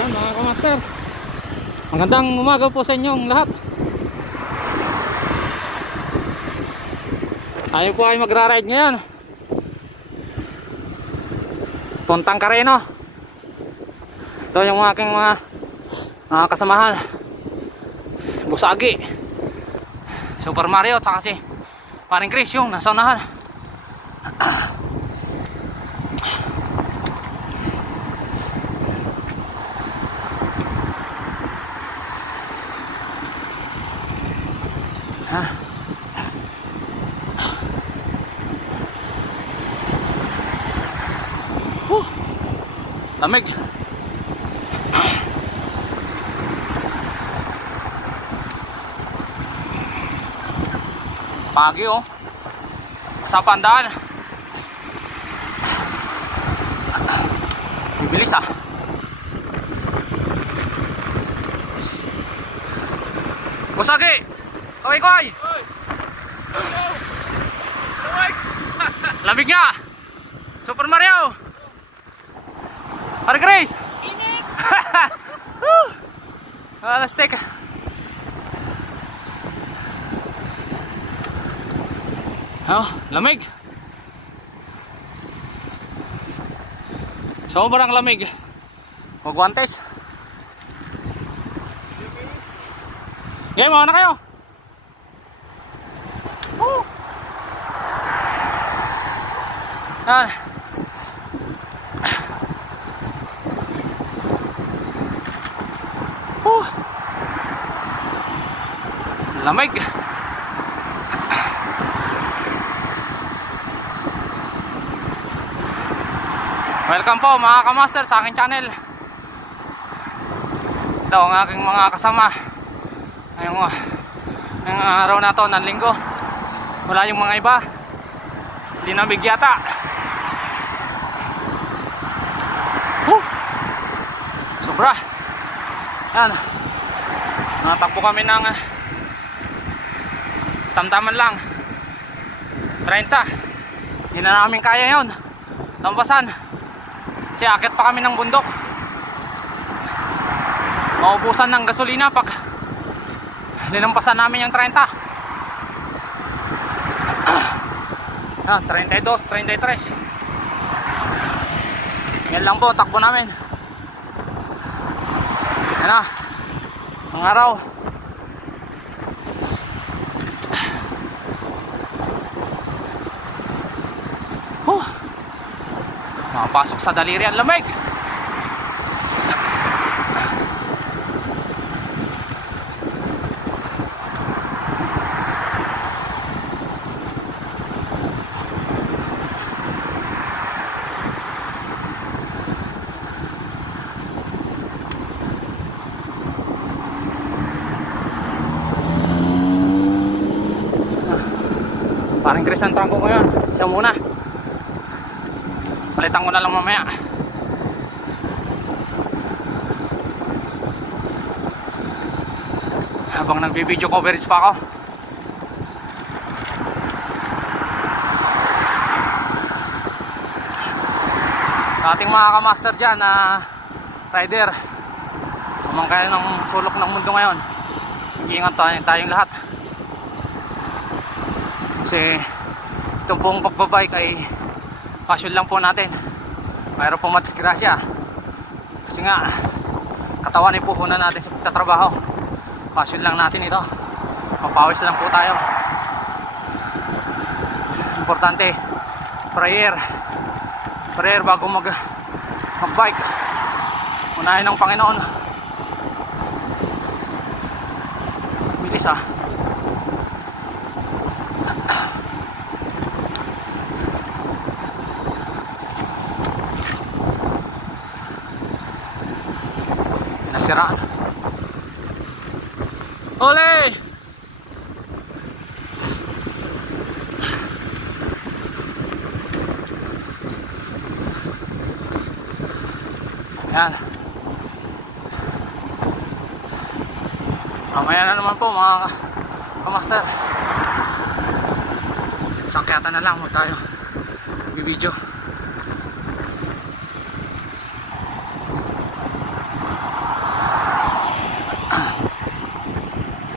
Ayan mga kamaster, magandang umaga po sa inyong lahat. Tayo po ay magra-ride ngayon puntang Careno. Ito yung aking mga kasamahan, Busagi, Super Mario at saka si Paring Chris yung nasa unahan. Lamig. Pagi oh. Sa pandaan. Bibilis ah. Busagi. Kaway. Lamig nga. Super Mario. Paring Chris. Init. Let's take. Oh, lamig. Sobrang lamig. Magwantes. Game on na kayo. Lamig. Welcome po mga kamaster sa aking channel. Ito ang aking mga kasama ngayong araw na to ng linggo. Wala yung mga iba, hindi na bigyata. Sobra. Yan, natakbo kami ng tamtaman lang 30. Hindi na namin kaya yun lampasan kasi akit pa kami ng bundok. Maubusan ng gasolina pag linampasan namin yung 30. 32, 33. Yan lang po takbo namin. Yan na ang araw. Mapasok sa daliri ang lamig. Paring Chris ang tangko ko yan. Siya muna. Palitan ko na lang mamaya. Habang nagbi-video coverage pa ako. Sa ating mga kamaster dyan na rider, sumangkaya ng sulok ng mundo ngayon, mag-iingat tayong lahat. Kasi itong pong pagbabike ay passion lang po natin. Mayroon po matisgrasya. Kasi nga katawan ay puhunan natin sa pagtatrabaho. Passion lang natin ito. Mapawis lang po tayo. Importante, prayer bago mag-bike. Unahin ng Panginoon. Bilis ah. Nasiraan. Ole! Yan. Mamaya na naman po mga kamaster. Sangkayatan na lang mo tayo. Mag-video.